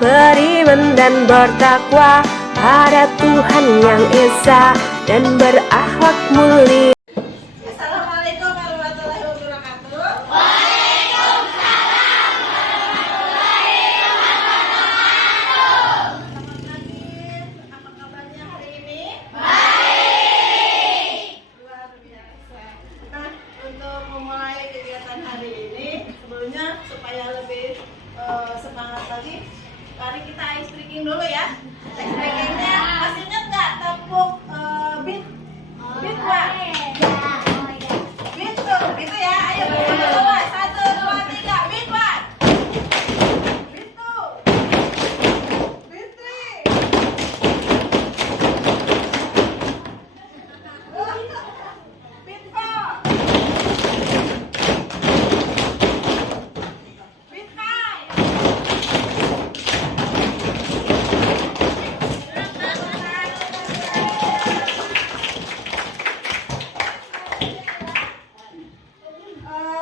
beriman dan bertakwa pada Tuhan yang Esa dan berakhlak mulia. Assalamualaikum warahmatullahi wabarakatuh. Waalaikumsalam warahmatullahi wabarakatuh. Selamat pagi. Apa kabarnya hari ini? Baik. Luar biasa. Nah, untuk memulai kegiatan hari ini, sebelumnya supaya lebih semangat lagi, mari kita ice breaking dulu ya. Ice breakingnya masih ingat nggak tepuk beat? Beat Pak? Beat tuh, gitu ya. Ayo kita coba. 1, 2, 3, beat Pak. Beat tuh. Beat 3. Beat 4. Beat 5.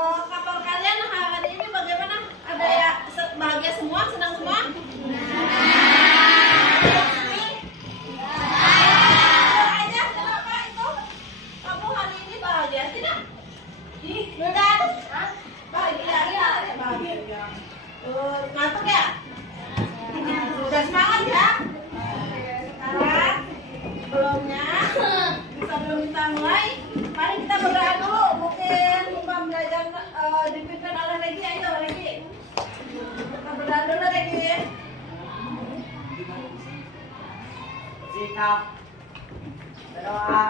Kabar kalian hari ini bagaimana? Ada ya bahagia semua, senang semua? Aja, kenapa itu? Kamu hari ini bahagia tidak? Bukan? Bahagia, ya, bahagia. Ngantuk ya? Udah semangat ya? Sekarang sebelumnya sebelum kita mulai, mari kita berdoa dulu. Mungkin pembelajaran dipimpin oleh Regi. Ayo Regi, kita berdoa dulu Regi. Sikap berdoa.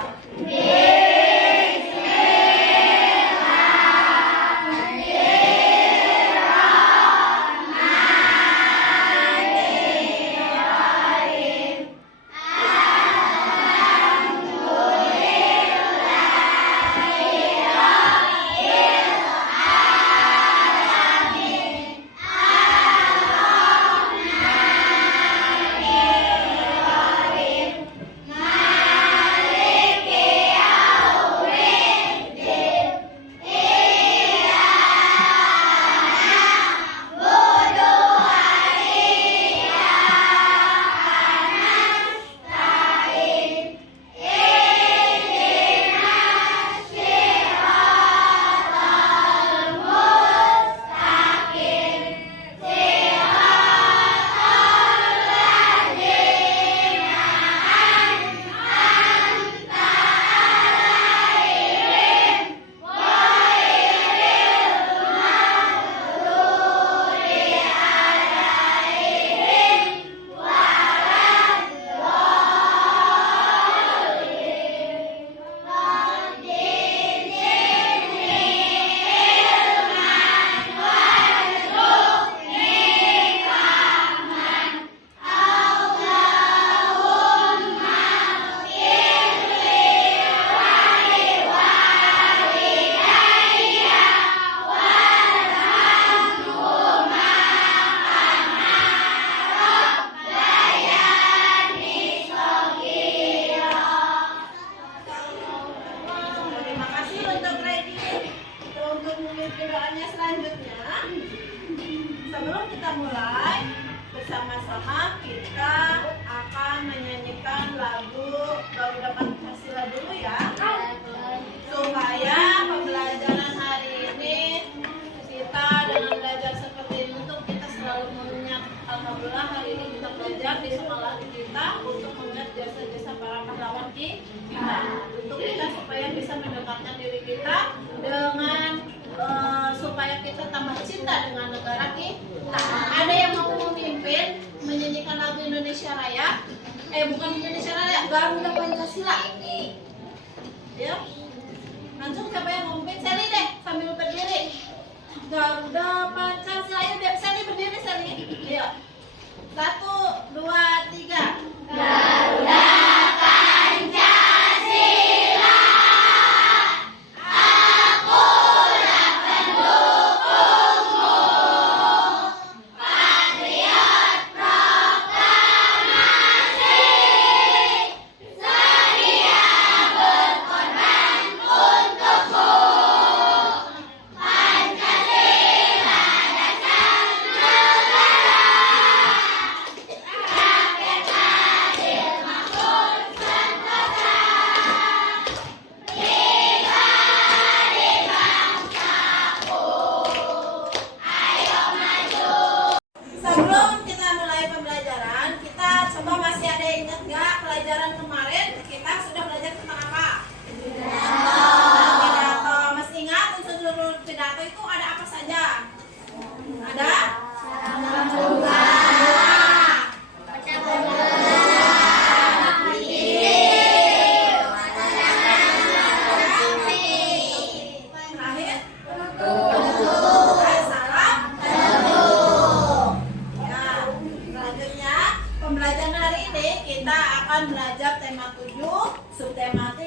Terima kasih untuk Regi. Untuk memimpin doanya selanjutnya, sebelum kita mulai, bersama-sama kita akan menyanyikan lagu Baru Dapat Kasihlah dulu ya, supaya pembelajaran hari ini kita dengan belajar seperti ini untuk kita selalu mengingat, alhamdulillah hari ini kita belajar di sekolah kita untuk mengingat jasa-jasa para pahlawan kita, untuk kita supaya bisa mendekatkan diri kita dengan supaya kita tambah cinta dengan negara kita. Ada yang mau memimpin menyanyikan lagu Indonesia Raya? Bukan Indonesia Raya, Garuda Pancasila. Ya, langsung siapa yang mau memimpin? Sally deh, sambil berdiri. Garuda Pancasila, ayo deh, Sally berdiri Sally. Ayo, 1, 2, 3. Garuda Pancasila, aku pendukungmu, patriot proklamasi, sedia berkorban untukmu. Pancasila dasar negara. pembelajaran hari ini kita akan belajar tema 7, subtema 3.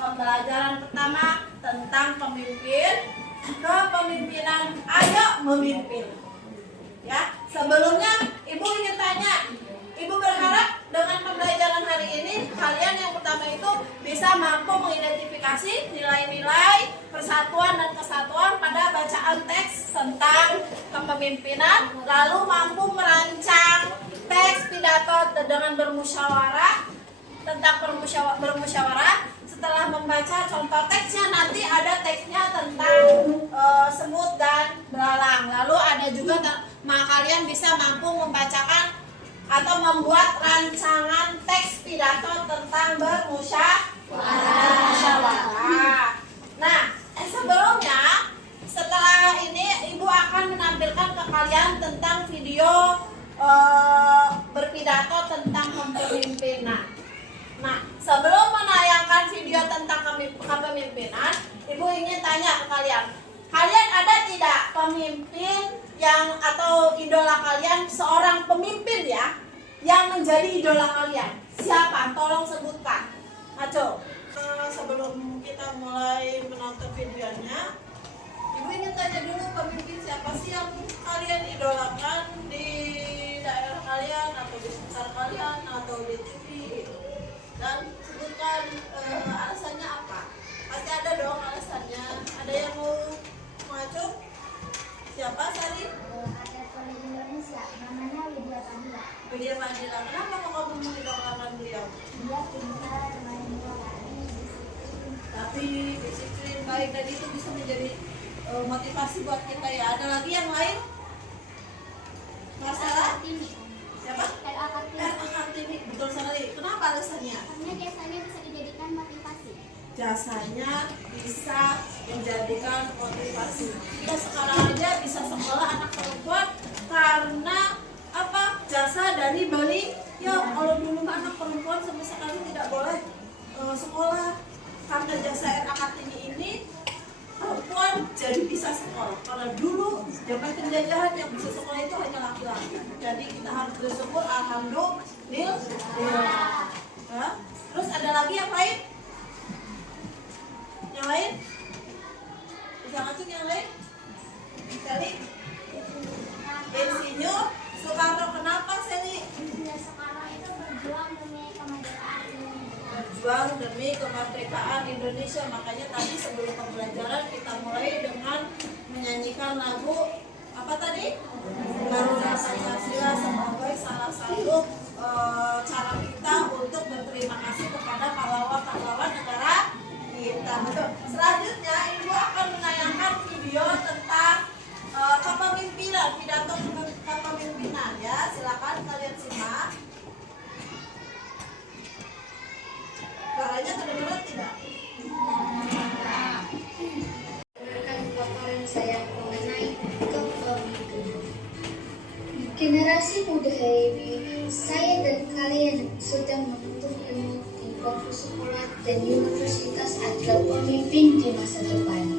Pembelajaran pertama tentang pemimpin, kepemimpinan, ayo memimpin. Ya, sebelumnya Ibu ingin tanya, Ibu berharap dengan pembelajaran hari ini kalian yang pertama itu bisa mampu mengidentifikasi nilai-nilai persatuan dan kesatuan pada bacaan teks tentang kepemimpinan, lalu mampu merancang teks pidato dengan bermusyawarah tentang bermusyawarah. Setelah membaca contoh teksnya, nanti ada teksnya tentang semut dan belalang. Lalu ada juga kalian bisa mampu membacakan atau membuat rancangan teks pidato tentang bermusyawarah. Nah, sebelumnya setelah ini Ibu akan menampilkan ke kalian tentang video berpidato tentang kepemimpinan. Nah, sebelum menayangkan video tentang kepemimpinan, Ibu ingin tanya ke kalian. Kalian ada tidak pemimpin yang atau idola kalian, seorang pemimpin ya, yang menjadi idola kalian? Siapa? Tolong sebutkan. Aco. Sebelum kita mulai menonton videonya, Ibu ingin tanya dulu, pemimpin siapa sih yang kalian idolakan di daerah kalian atau di sekitar kalian atau di TV gitu. Dan sebutkan alasannya apa. Pasti ada dong alasannya. Ada yang mau maju? Siapa, Sari? Ada kolege Indonesia, namanya Widya Fadila. Widya Fadila. Kenapa kok kamu mengidolakan beliau? Dia pintar, main bola, disiplin. Tapi disiplin, baik, dan itu bisa menjadi motivasi buat kita ya. Ada lagi yang lain? Masalah? Kartini. Siapa? R.A. Kartini. R.A. Kartini, betul sekali. Kenapa alasannya? Karena biasanya bisa dijadikan motivasi. Jasanya bisa menjadikan motivasi. Kita sekarang aja bisa sekolah anak perempuan karena apa? Jasa dari beli. Ya, kalau dulu anak perempuan sama sekali tidak boleh sekolah. Karena jasa R.A. Kartini ini perempuan jadi bisa sekolah. Karena dulu zaman penjajahan yang bisa sekolah itu hanya laki-laki. Jadi kita harus bersyukur, alhamdulillah. Ya. Terus ada lagi yang lain? Yang lain? Bisa ngacung yang lain? Seli? Insinyur Soekarno. Kenapa, Seli? Insinyur Soekarno itu berjuang demi kemerdekaan Indonesia. Berjuang demi kemerdekaan Indonesia. Makanya tadi sebelum pembelajaran kita mulai dengan menyanyikan lagu apa tadi? Garuda Pancasila sebagai salah satu cara kita untuk berterima kasih kepada pahlawan-pahlawan negara kita. Selanjutnya Ibu akan menayangkan video tentang kepemimpinan, pidato kepemimpinan ya. Silakan kalian simak. Suaranya kedengaran tidak? Berikan paparan saya mengenai kepemimpinan. Generasi muda hari ini, saya dan kalian sedang menuntut ilmu di bangku sekolah dan universitas adalah pemimpin di masa depan.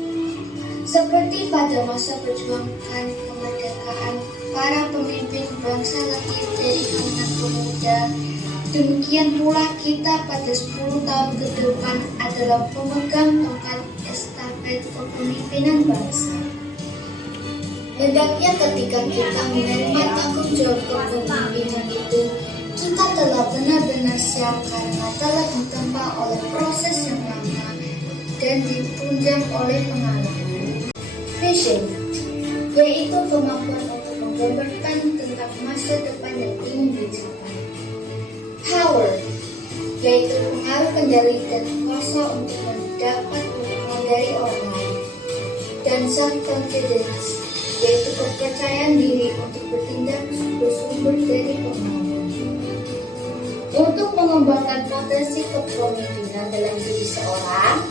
Seperti pada masa perjuangan kemerdekaan, para pemimpin bangsa lahir dari kalangan pemuda. Demikian pula kita pada 10 tahun ke depan adalah pemegang tongkat estafet kepemimpinan bangsa. Hendaknya ketika kita menerima tanggung jawab kepemimpinan itu, kita telah benar-benar siap karena telah ditempa oleh proses yang lama dan ditunjang oleh pengalaman. Vision, yaitu kemampuan untuk menggambarkan tentang masa depan yang ingin dicapai. Power, yaitu pengaruh kendali dan kuasa untuk mendapat dukungan dari orang lain. Dan self-confidence, yaitu kepercayaan diri untuk bertindak bersumber dari pengalaman. Untuk mengembangkan potensi kepemimpinan dalam diri seorang,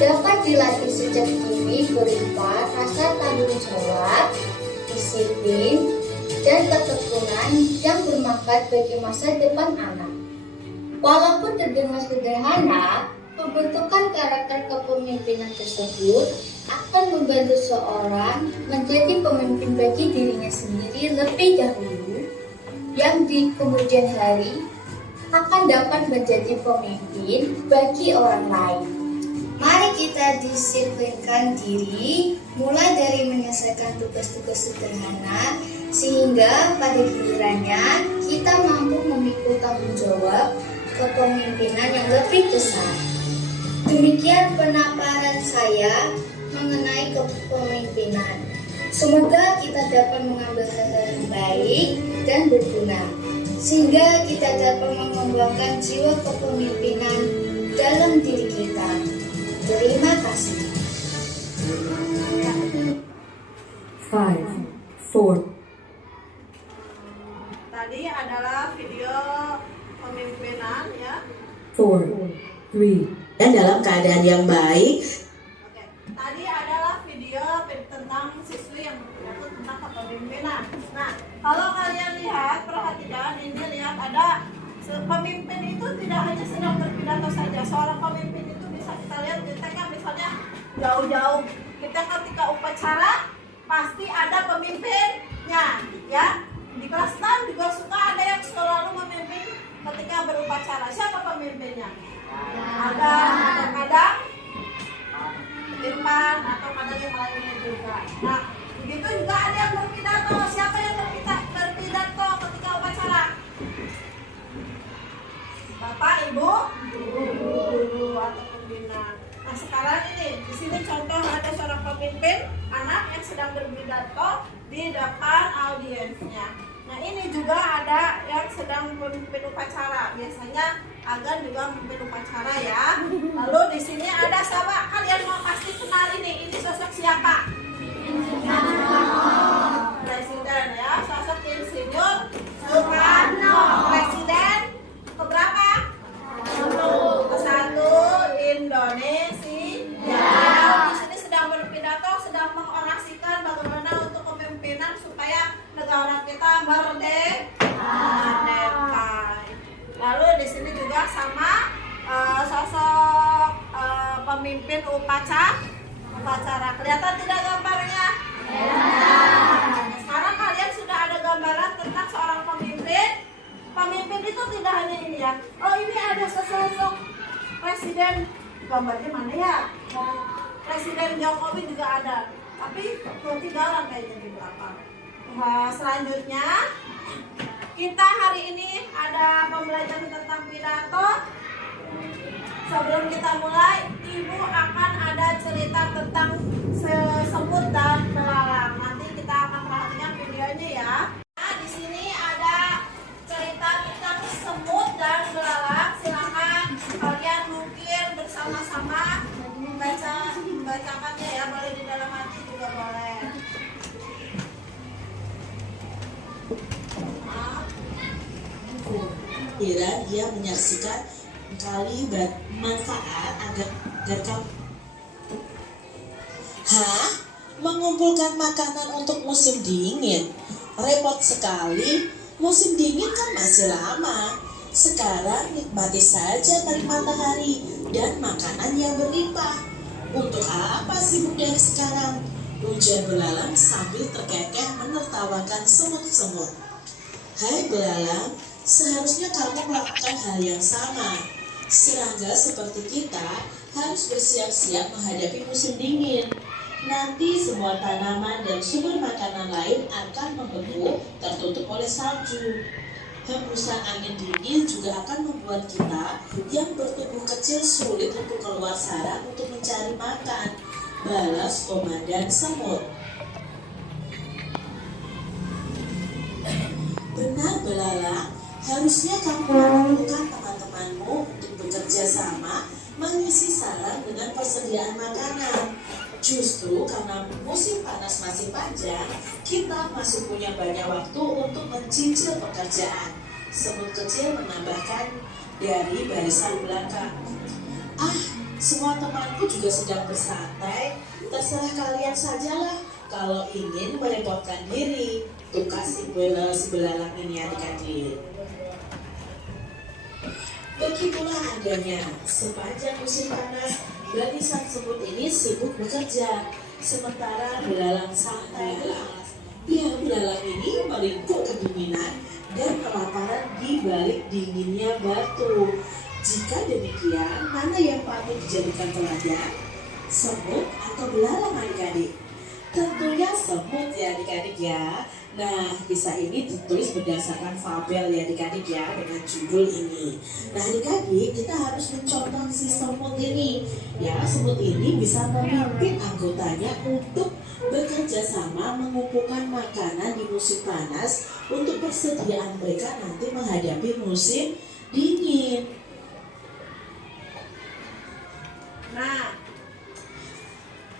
dapat dilatih sejak dini berupa rasa tanggung jawab, disiplin, dan ketekunan yang bermanfaat bagi masa depan anak. Walaupun terdengar sederhana, pembentukan karakter kepemimpinan tersebut akan membantu seorang menjadi pemimpin bagi dirinya sendiri lebih dahulu yang di kemudian hari akan dapat menjadi pemimpin bagi orang lain. Mari kita disiplinkan diri, mulai dari menyelesaikan tugas-tugas sederhana, sehingga pada gilirannya kita mampu memikul tanggung jawab kepemimpinan yang lebih besar. Demikian pemaparan saya mengenai kepemimpinan. Semoga kita dapat mengambil hal-hal yang baik dan berguna, sehingga kita dapat mengembangkan jiwa kepemimpinan dalam diri kita. Terima kasih. 5, 4. Tadi adalah video pemimpinan ya. 4, 3. Dan dalam keadaan yang baik. Oke. Tadi adalah video tentang siswi yang berpidato tentang kepemimpinan. Nah, kalau kalian lihat, perhatikan ini, lihat ada pemimpin itu tidak hanya sedang berpidato saja. Seorang pemimpin itu bisa kita lihat ketika misalnya jauh-jauh kita ketika upacara pasti ada pemimpinnya ya. Di kelas 6 juga suka ada yang selalu memimpin ketika berupacara. Siapa pemimpinnya? Ada kadang-kadang Irfan atau kadang yang lainnya juga. Nah, begitu juga ada yang berpidato. Siapa yang berpidato ketika upacara? Bapak, Ibu, guru atau pembina. Nah, sekarang ini di sini contoh ada seorang pemimpin anak yang sedang berpidato di depan audiensnya. Nah, ini juga ada yang sedang memimpin upacara. Biasanya agan juga memimpin upacara ya. Lalu di sini ada siapa? Kalian mau pasti kenal ini. Ini sosok siapa? Presiden ya, sosok Insinyur Soekarno. Presiden keberapa? Ke-1 Indonesia. Di sini sedang berpidato, sedang mengorasikan bagaimana untuk kepemimpinan supaya negara kita merdeka. Lalu di sini juga sama sosok pemimpin upacara. Kelihatan tidak gambarnya? Sekarang kalian sudah ada gambaran tentang seorang pemimpin. Pemimpin itu tidak hanya ini ya. Oh, ini ada sosok presiden. Gambarnya mana ya? Presiden Jokowi juga ada. Tapi ketinggalan kayaknya di belakang. Selanjutnya kita hari ini ada pembelajaran tentang pidato. Sebelum kita mulai, Ibu akan ada cerita tentang semut dan belalang. Nanti kita akan perhatikan videonya ya. Nah, di sini ada cerita tentang semut dan belalang. Silakan kalian mungkin bersama-sama membacakannya ya. Boleh di dalam hati juga boleh. Kira dia menyaksikan kali bermanfaat agar kamu. Mengumpulkan makanan untuk musim dingin repot sekali. Musim dingin kan masih lama. Sekarang nikmati saja terik matahari dan makanan yang berlimpah. Untuk apa sibuk dari sekarang? Ujar belalang sambil terkekeh menertawakan semut-semut. Hai belalang, seharusnya kamu melakukan hal yang sama. Serangga seperti kita harus bersiap-siap menghadapi musim dingin. Nanti semua tanaman dan sumber makanan lain akan membeku tertutup oleh salju. Hembusan angin dingin juga akan membuat kita yang bertubuh kecil sulit untuk keluar sarang untuk mencari makan. Balas komandan semut. Benar belalang, harusnya kamu melakukan teman-temanmu untuk bekerja sama mengisi sarang dengan persediaan makanan. Justru karena musim panas masih panjang, kita masih punya banyak waktu untuk mencicil pekerjaan. Semut kecil menambahkan dari barisan belakang. Semua temanku juga sedang bersantai. Terserah kalian sajalah kalau ingin merepotkan diri. Tukar si belalang ini adik-adik. Begitulah adanya, sepanjang musim panas, barisan semut ini sibuk bekerja, sementara belalang santai. Ya, belalang ini meringkuk kedinginan dan kelaparan di balik dinginnya batu. Jika demikian, mana yang patut dijadikan teladan? Semut atau belalang adik-adik? Tentunya semut ya adik-adik ya. Nah, kisah ini ditulis berdasarkan fabel ya adik-adik ya, dengan judul ini. Nah adik-adik, kita harus mencontoh si semut ini. Ya, semut ini bisa memimpin anggotanya untuk bekerja sama mengumpulkan makanan di musim panas untuk persediaan mereka nanti menghadapi musim dingin. Nah,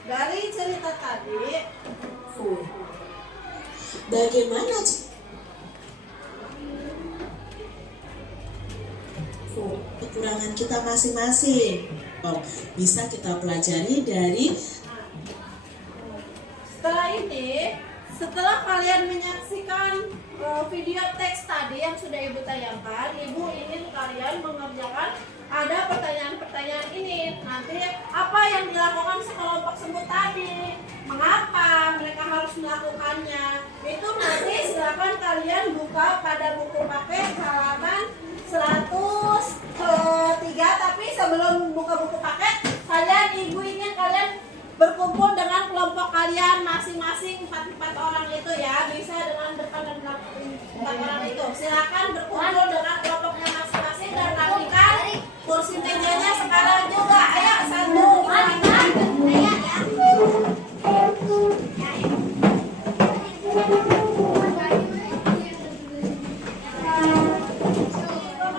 dari cerita tadi, Bagaimana kekurangan kita masing-masing? Bisa kita pelajari dari setelah kalian menyaksikan video teks tadi yang sudah Ibu tayangkan, Ibu ingin kalian mengerjakan ada pertanyaan-pertanyaan ini. Nanti apa yang dilakukan sekelompok semut tadi? Mengapa mereka harus melakukannya? Itu nanti silakan kalian buka pada buku paket halaman 103. Tapi sebelum buka buku paket, Ibu ingin kalian berkumpul dengan kelompok kalian masing-masing 4 orang itu ya, bisa dengan depan dan belakang 4 orang itu. Silakan berkumpul dengan kelompoknya masing-masing dan rapikan kursi mejanya sekarang juga. Ayo, 1, 2, 3.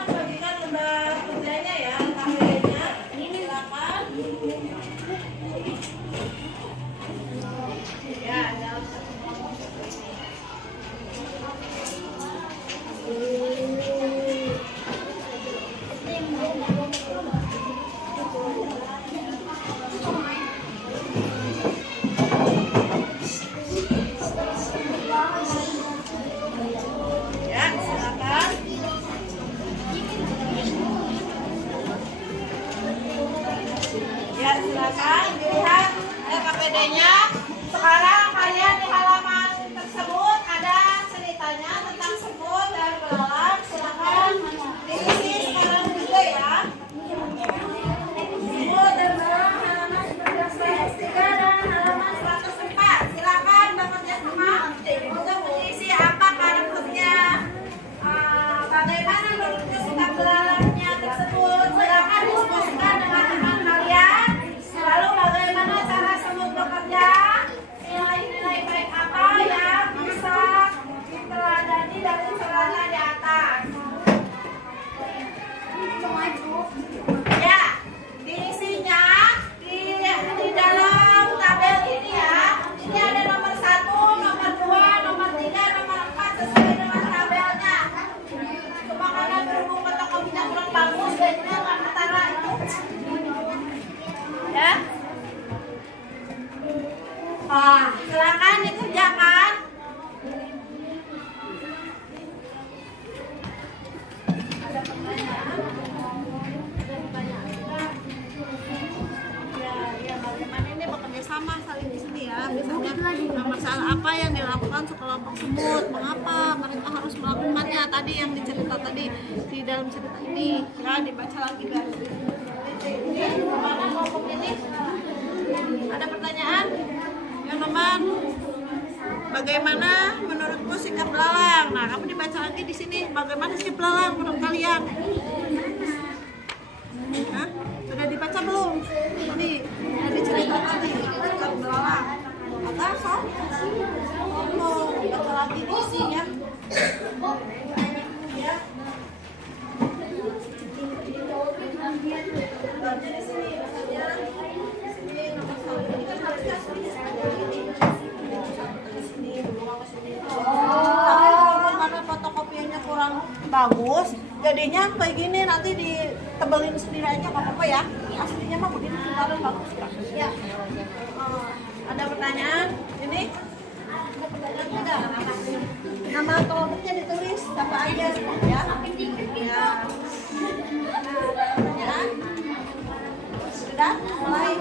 Bagikan lembar kerjanya ya, tabelnya. Silakan. Ya, silakan. Ya, silakan dilihat KPD-nya. Sekarang kalian di halaman tersebut ada ceritanya tentang semut dan belalang. Silakan diisi sekarang juga ya. Semut dan belalang halaman 103 dan halaman 104. Silakan bekerja sama untuk mengisi apa karakternya. Bagaimana bentuk sikap belalangnya tersebut. Silakan diskusikan dengan teman kalian. Lalu bagaimana cara semut bekerja? Nilai-nilai baik apa yang bisa diteladani dari cerita di atas? Ya, diisinya di dalam tabel ini ya. Ini ada nomor 1, nomor 2, nomor 3, nomor 4 sesuai dengan tabelnya. Cuma karena berhubung fotokopinya kurang bagus, jadinya nggak ketara itu. Ya. Silakan dikerjakan. Ada pertanyaan? Ya, bagaimana ini bekerja sama saling di sini ya. Misalnya masalah apa yang dilakukan sekelompok semut, mengapa mereka harus melakukannya tadi yang dicerita tadi di dalam cerita ini. Ya, dibaca lagi biar mana kelompok ini? Ada pertanyaan? Yang nomor bagaimana menurutmu sikap belalang? Nah, kamu dibaca lagi di sini. Bagaimana sikap belalang menurut kalian? Hah? Sudah dibaca belum? Ini ada cerita tadi sikap belalang. Agak so? Mau baca lagi di sini ya? Ya. Baca di sini. Karena fotokopiannya kurang bagus, jadinya kayak gini, nanti ditebelin sendiri aja nggak apa-apa ya. Aslinya mah begini pintaran bagus kan. Ya. Ada pertanyaan? Ini? Ada pertanyaan ada? Nama kelompoknya ditulis siapa aja ya? Ya. Ada pertanyaan? Sudah? Mulai.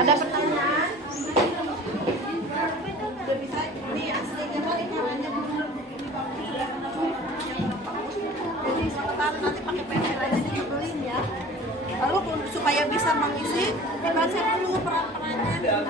Ada pertanyaan? Udah bisa ini aslinya kali caranya bener begini bagus ya. Jadi sebentar nanti pakai pensil aja dibelin ya. Lalu supaya bisa mengisi dibaca dulu peran-perannya.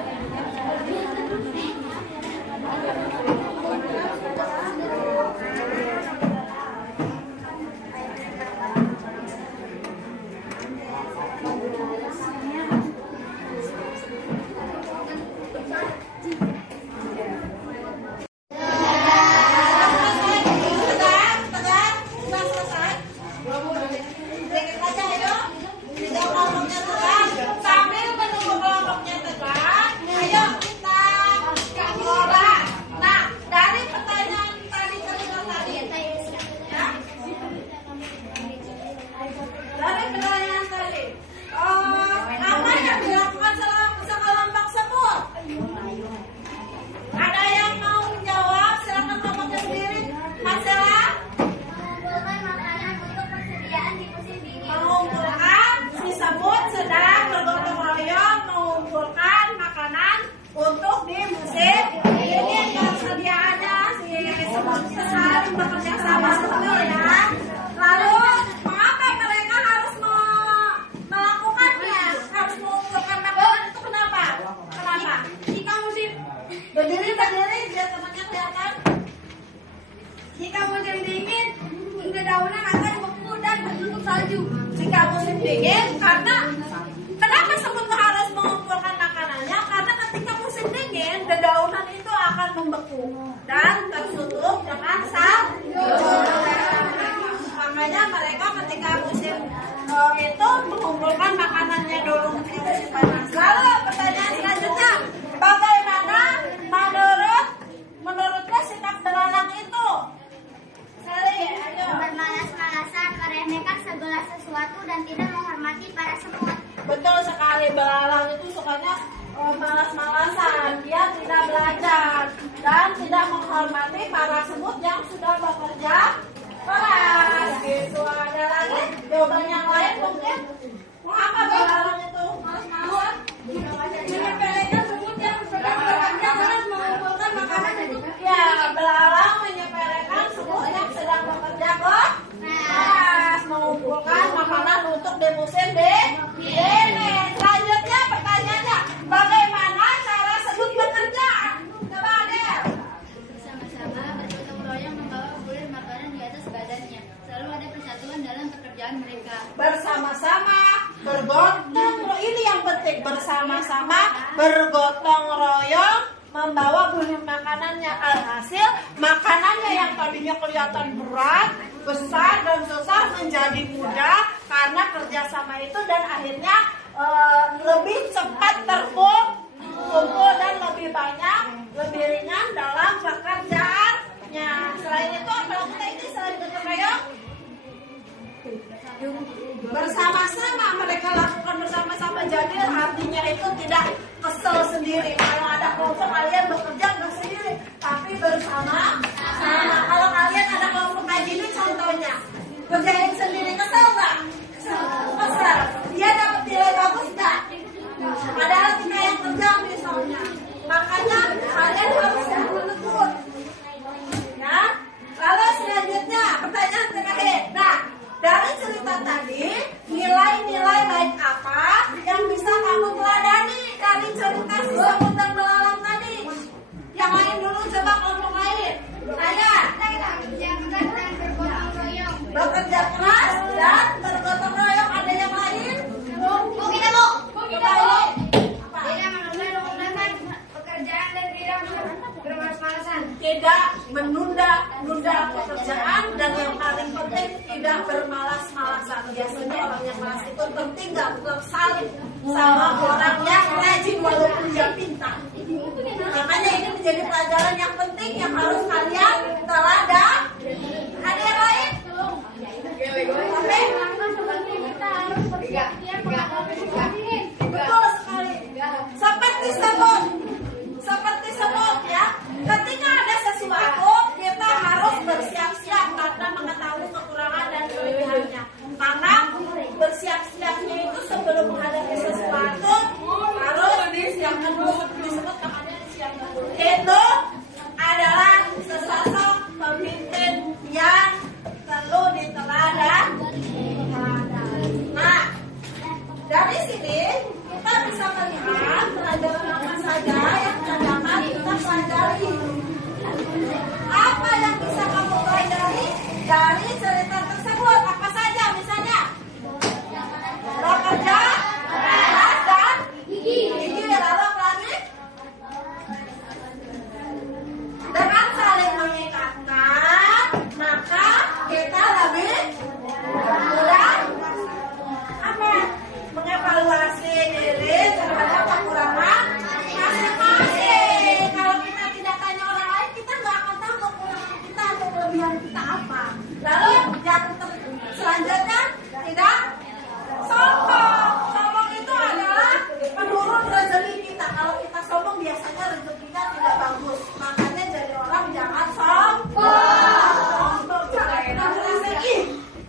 Berdiri biar temannya kelihatan. Jika musim dingin, dedaunan akan beku dan berbentuk salju. Jika musim dingin, kenapa sebetulnya harus mengumpulkan makanannya? Karena ketika musim dingin, dedaunan itu akan membeku dan tertutup dengan salju. Makanya mereka ketika musim itu mengumpulkan makanannya dulu ketika musim panas. Lalu pertanyaan selanjutnya, bagaimana menurutnya sikap belalang itu? Sally, ayo. Bermalas-malasan, meremehkan segala sesuatu dan tidak menghormati para semut. Betul sekali, belalang itu sukanya malas-malasan. Dia tidak belajar dan tidak menghormati para semut yang sudah bekerja keras. Gitu. Ada lagi jawaban yang lain mungkin? Mengapa belalang itu malas-malasan? Menyepelekan semut yang sedang bekerja keras mengumpulkan makanan itu. Ya, belalang menyepelekan semut yang sedang bekerja keras mengumpulkan makanan untuk di musim dingin. Selanjutnya pertanyaannya, bagaimana cara semut bekerja? Coba Adel. Bersama-sama bergotong royong membawa bulir makanan di atas badannya. Selalu ada persatuan dalam pekerjaan mereka. Bersama-sama bergotong royong, ini yang penting, bersama-sama bergotong royong membawa bulir makanannya. Alhasil makanannya yang tadinya kelihatan berat, besar dan susah menjadi mudah karena kerjasama itu, dan akhirnya lebih cepat terkumpul dan lebih banyak, lebih ringan dalam pekerjaannya. Selain itu apa kita ini selain gotong royong? Bersama-sama mereka lakukan bersama-sama, jadi artinya itu tidak kesel sendiri. Kalau ada kelompok kalian bekerja nggak sendiri, tapi bersama. Kalau kalian ada kelompok kayak gini contohnya, kerjain sendiri kesel nggak? Kesel. Dia dapat nilai bagus nggak? Padahal kita yang kerja misalnya. Makanya kalian harus menegur. Ya. Lalu selanjutnya pertanyaan terakhir. Nah, dari cerita tadi, nilai-nilai baik apa yang bisa kamu teladani dari cerita si semut dan belalang tadi? Yang lain dulu, coba kelompok lain. Saya bekerja keras dan bergotong royong. Ada yang lain? Tidak menunda pekerjaan, dan yang paling penting tidak bermalas-malasan. Biasanya orang yang malas itu tertinggal, tersalib sama orang yang rajin walaupun dia pintar. Makanya ini menjadi pelajaran yang penting yang harus kalian teladani. Ada yang lain? Oke? Betul sekali. Seperti semut itu adalah sesosok pemimpin yang perlu diteladan. Nah, dari sini kita bisa melihat pelajaran apa saja yang akan kita pelajari. Apa yang bisa kamu pelajari dari cerita tersebut? Apa saja misalnya? Bekerja, keras, dan gigi. Lalu apa lagi? Dengan saling mengikatkan, maka kita lebih mudah apa? Mengevaluasi diri terhadap kekurangan masing-masing. Kalau kita tidak tanya orang lain, kita nggak akan tahu kekurangan kita atau kelebihan kita apa. Lalu yang selanjutnya tidak sombong. Sombong itu adalah menurun rezeki kita. Kalau kita sombong biasanya rezekinya tidak bagus. Makanya jadi orang jangan sombong. Sombong jangan kita merasa ih,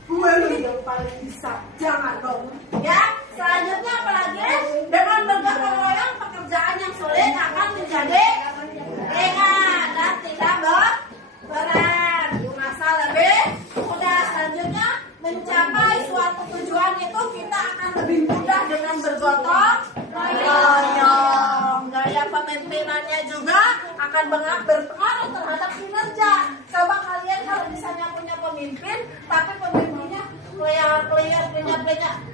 gue yang paling bisa. Jangan dong. Ya, selanjutnya apalagi? Dengan bergotong royong pekerjaan yang sulit akan menjadi ringan dan tidak berat. Masa lebih mudah. Selanjutnya mencapai suatu tujuan itu kita akan lebih mudah dengan bergotong royong. Gaya pemimpinannya juga akan berpengaruh terhadap kinerja. Coba kalian kalau misalnya punya pemimpin, tapi pemimpinnya clear,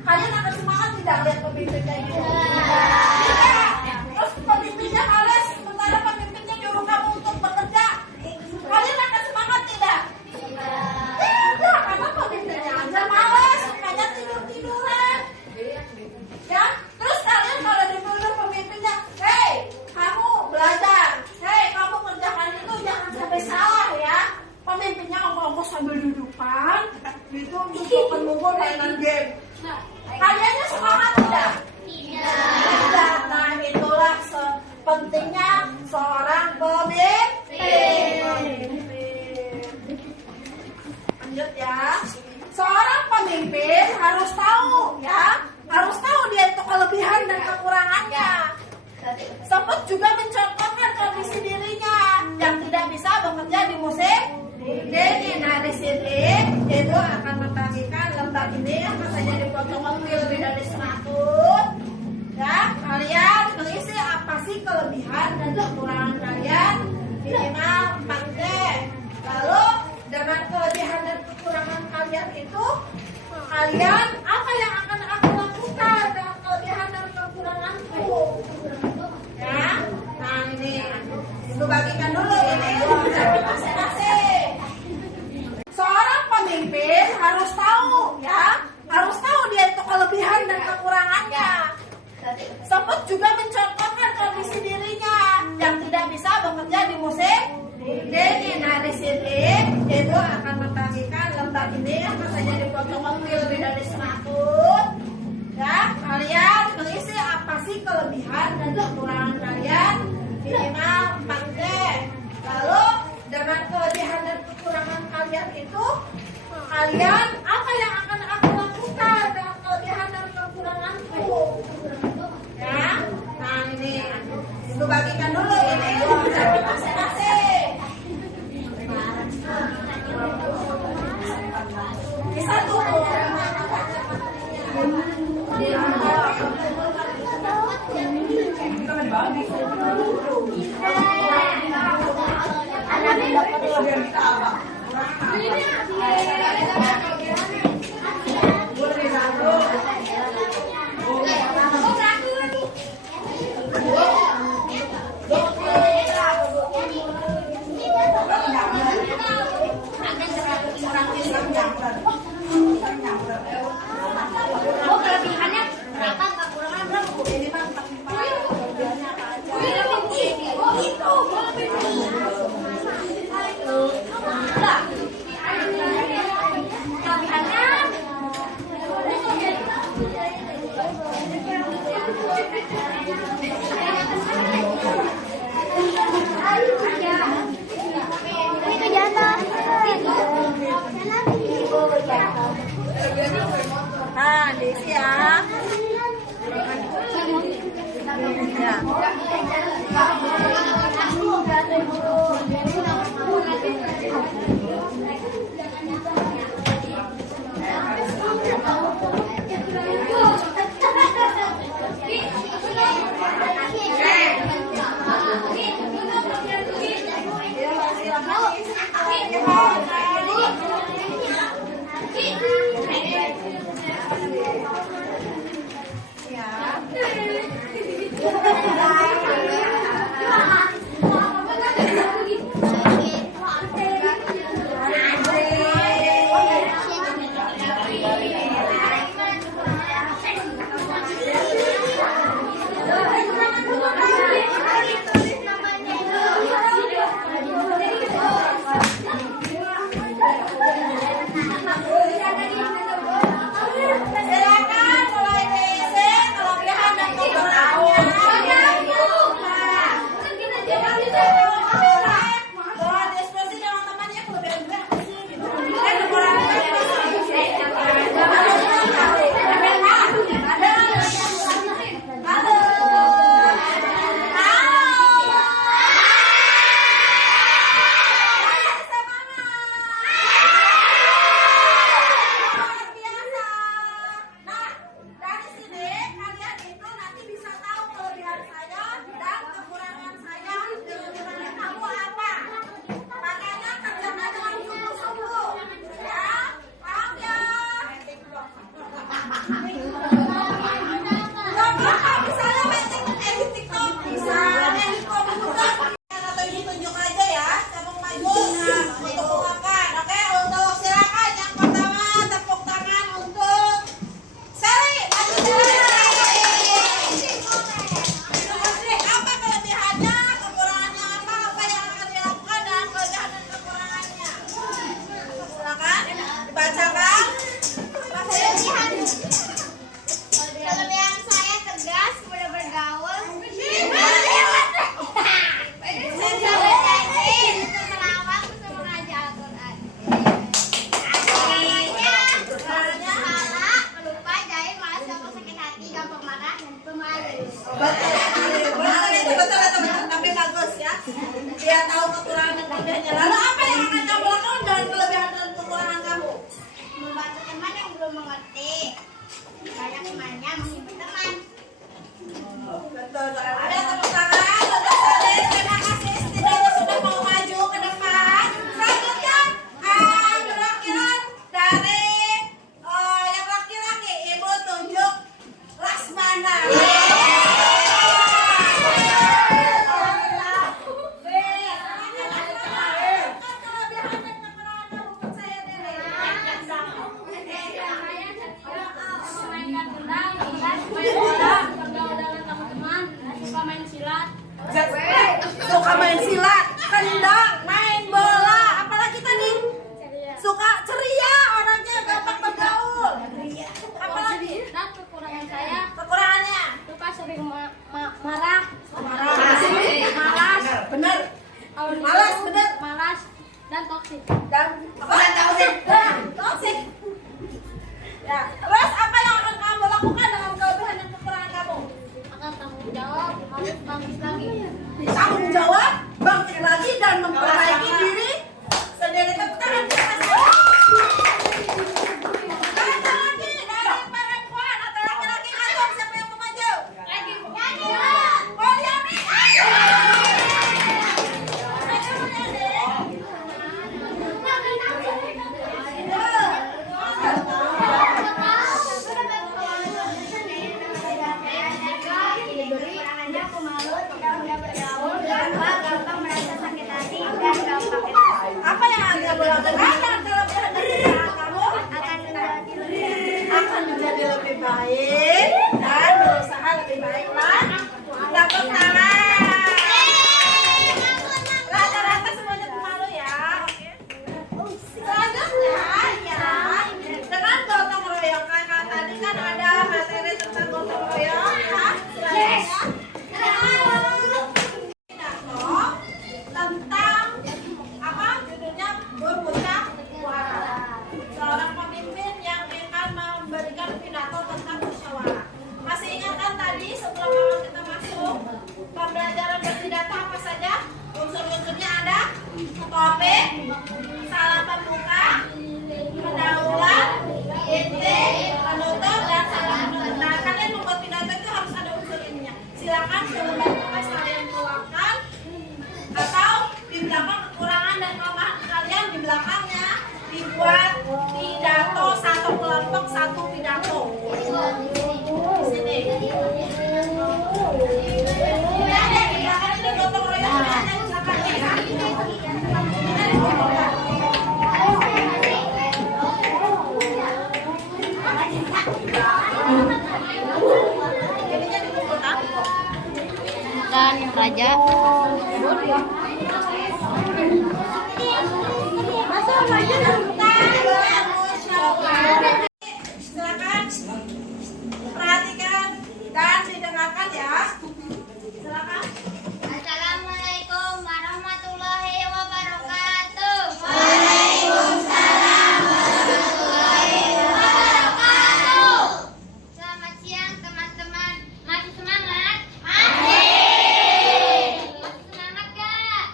kalian akan semangat tidak lihat pemimpin kayak gitu? Tidak. Terus pemimpinnya males, sementara pemimpinnya nyuruh kamu untuk bekerja, kalian akan semangat tidak? Tidak, karena pemimpinnya aja males, makanya tiduran. Ya, terus kalian kalau disuruh pemimpinnya, hei, kamu belajar, hei, kamu kerjakan itu jangan sampai salah ya. Pemimpinnya ngomong sambil dudukan, gitu mukul mainan game. Kaliannya semangat tidak? Tidak. Nah, itulah pentingnya seorang pemimpin. Lanjut ya. Seorang pemimpin harus tahu ya, harus tahu dia itu kelebihan dan kekurangannya. Sempat juga mencontohkan kondisi dirinya yang tidak bisa bekerja di musim dingin. Nah, di sini itu akan membagikan lembar ini yang katanya dipotong lebih dari 100. Ya, kalian mengisi apa sih kelebihan dan kekurangan kalian minimal 4D. Lalu dengan kelebihan dan kekurangan kalian itu, kalian apa yang akan aku lakukan dengan kelebihan dan kekuranganku? Ya, nah ini aku bagikan dulu ini masing-masing. Seorang pemimpin harus tahu ya, harus tahu dia itu kelebihan dan kekurangannya. Sempat juga mencontohkan kondisi dirinya yang tidak bisa bekerja di musim dingin. Nah, di sini itu akan membagikan lembar ini yang katanya dipotong lebih dari 100. Ya, kalian mengisi apa sih kelebihan dan kekurangan kalian minimal 4D. Lalu dengan kelebihan dan kekurangan kalian itu, kalian apa yang akan aku lakukan dengan kelebihan dan kekuranganku? Ya, nah ini aku bagikan dulu ini masing-masing. Bisa tunggu. Kelebihannya berapa, kekurangan berapa? Ini mah kelebihannya apa aja? Itu Banyak temannya menghibur teman. Betul sekali. Ya, tepuk tangan untuk Salim. Terima kasih setidaknya sudah mau maju ke depan. Selanjutnya, perwakilan dari yang laki-laki. Ibu tunjuk Lasmana. Suka main silat, kendang, main bola, apalagi tadi suka ceria, orangnya gampang bergaul. Apalagi Dan kekurangan saya kekurangannya suka sering marah, malas, bener, malas, bener, malas dan toksik. dan toksik. Ya, terus apa yang akan kamu lakukan dengan kelebihan dan kekurangan kamu? Akan tanggung jawab, harus bagus lagi. Tanggung jawab, bangkit lagi dan memperbaiki diri sendiri. Tepuk tangan kita semua. Ada lagi dari perempuan atau laki-laki atau siapa yang mau maju? Mulyani. Kekurangannya pemalu, tidak mudah bergaul, gampang merasa sakit hati dan gampang emosi. Apa yang Anda lakukan dengan kelebihan dan kekurangan kamu? Akan menjadi lebih baik dan berusaha lebih baik lagi. Tepuk tangan. Rata-rata semuanya pemalu ya. Oke. Selanjutnya ya, dengan gotong royong kakak tadi kan ada materi tentang gotong royong ya. Selanjutnya pidato tentang apa judulnya berpuncak suara. Seorang pemimpin yang akan memberikan pidato tentang musyawarah. Masih ingat kan tadi sebelum awal kita masuk pembelajaran berpidato apa saja? Unsur-unsurnya ada topik, salam pembuka, pendahuluan, inti, penutup, dan salam penutup. Nah, kalian membuat pidato itu harus ada unsur ininya. Silakan sebagai tugas kalian keluarkan atau di belakang kekurangan dan kelemahan kalian di belakangnya dibuat pidato satu kelompok satu pidato. Di sini. Ini ada di belakang ini gotong royong ada di belakang ya. Jadinya dikumpulkan. Dan Raja Silakan perhatikan dan didengarkan ya. Silakan. Assalamualaikum warahmatullahi wabarakatuh. Selamat siang teman-teman. Masih semangat? Masih semangat gak?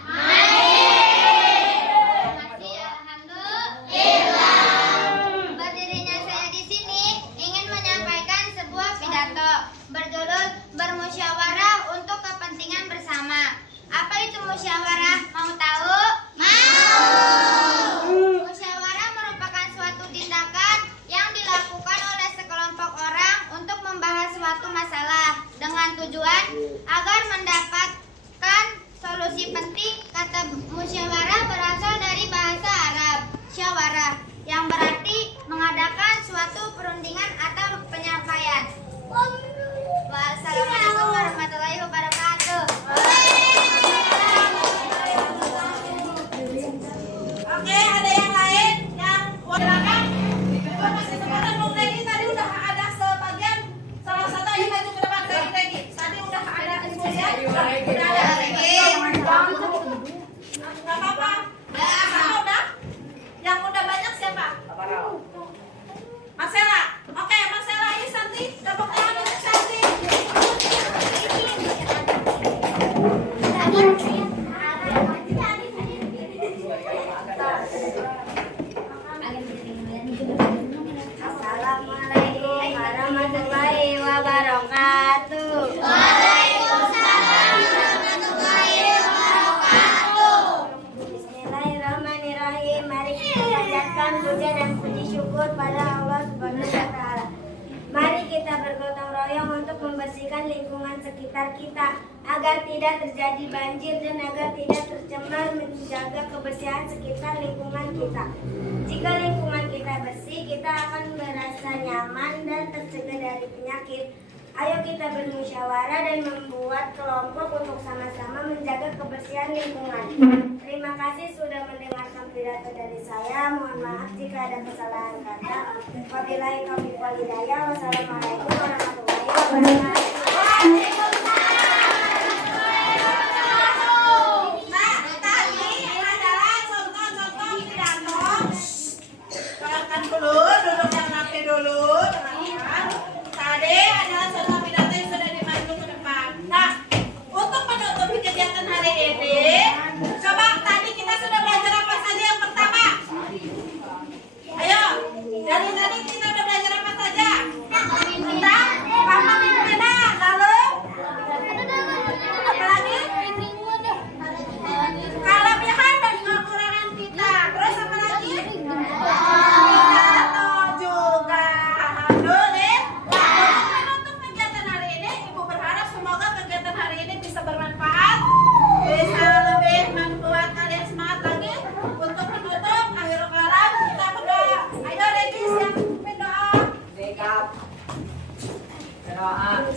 Masih, alhamdulillah. dan lingkungan sekitar kita agar tidak terjadi banjir dan agar tidak tercemar, menjaga kebersihan sekitar lingkungan kita. Jika lingkungan kita bersih, kita akan merasa nyaman dan tercegah dari penyakit. Ayo kita bermusyawarah dan membuat kelompok untuk sama-sama menjaga kebersihan lingkungan. Terima kasih sudah mendengarkan pidato dari saya. Mohon maaf jika ada kesalahan kata. Wabillahi taufiq wal hidayah. Wassalamualaikum warahmatullahi wabarakatuh. Nah, tadi adalah contoh-contoh pidato. Dengarkan dulu, duduk yang rapi dulu, teman-teman. Tadi adalah contoh pidato yang sudah dibantu ke depan. Nah, untuk menutupi kegiatan hari ini, coba tadi kita sudah belajar apa saja yang pertama? Ayo, dari tadi kita udah belajar apa saja? Tentang pemimpinan, lalu apa lagi? Kelebihan dan kekurangan kita. Terus apa lagi? Pidato juga. Alhamdulillah. Untuk menutup kegiatan hari ini, Ibu berharap semoga kegiatan hari ini bisa bermanfaat, bisa lebih membuat kalian semangat lagi. Untuk menutup, akhirul kalam kita berdoa. Ayo ladies yang berdoa. Sikap. Berdoa.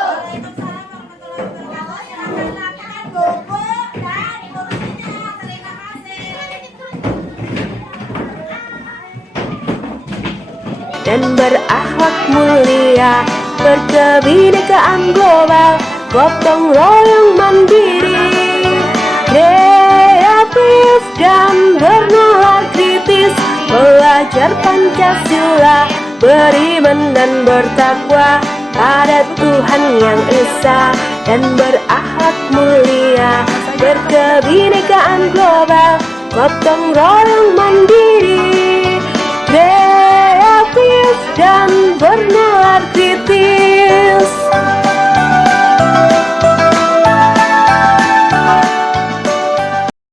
Waalaikumsalam warahmatullahi wabarakatuh. Silakan lakukan buku dan kursinya. Terima kasih. Dan berakhlak mulia, berkebinekaan global, gotong royong mandiri, kreatif dan bernalar kritis, belajar Pancasila, beriman dan bertakwa pada Tuhan yang esa, dan berakhlak mulia, berkebinekaan global, gotong royong mandiri, kreatif dan bernalar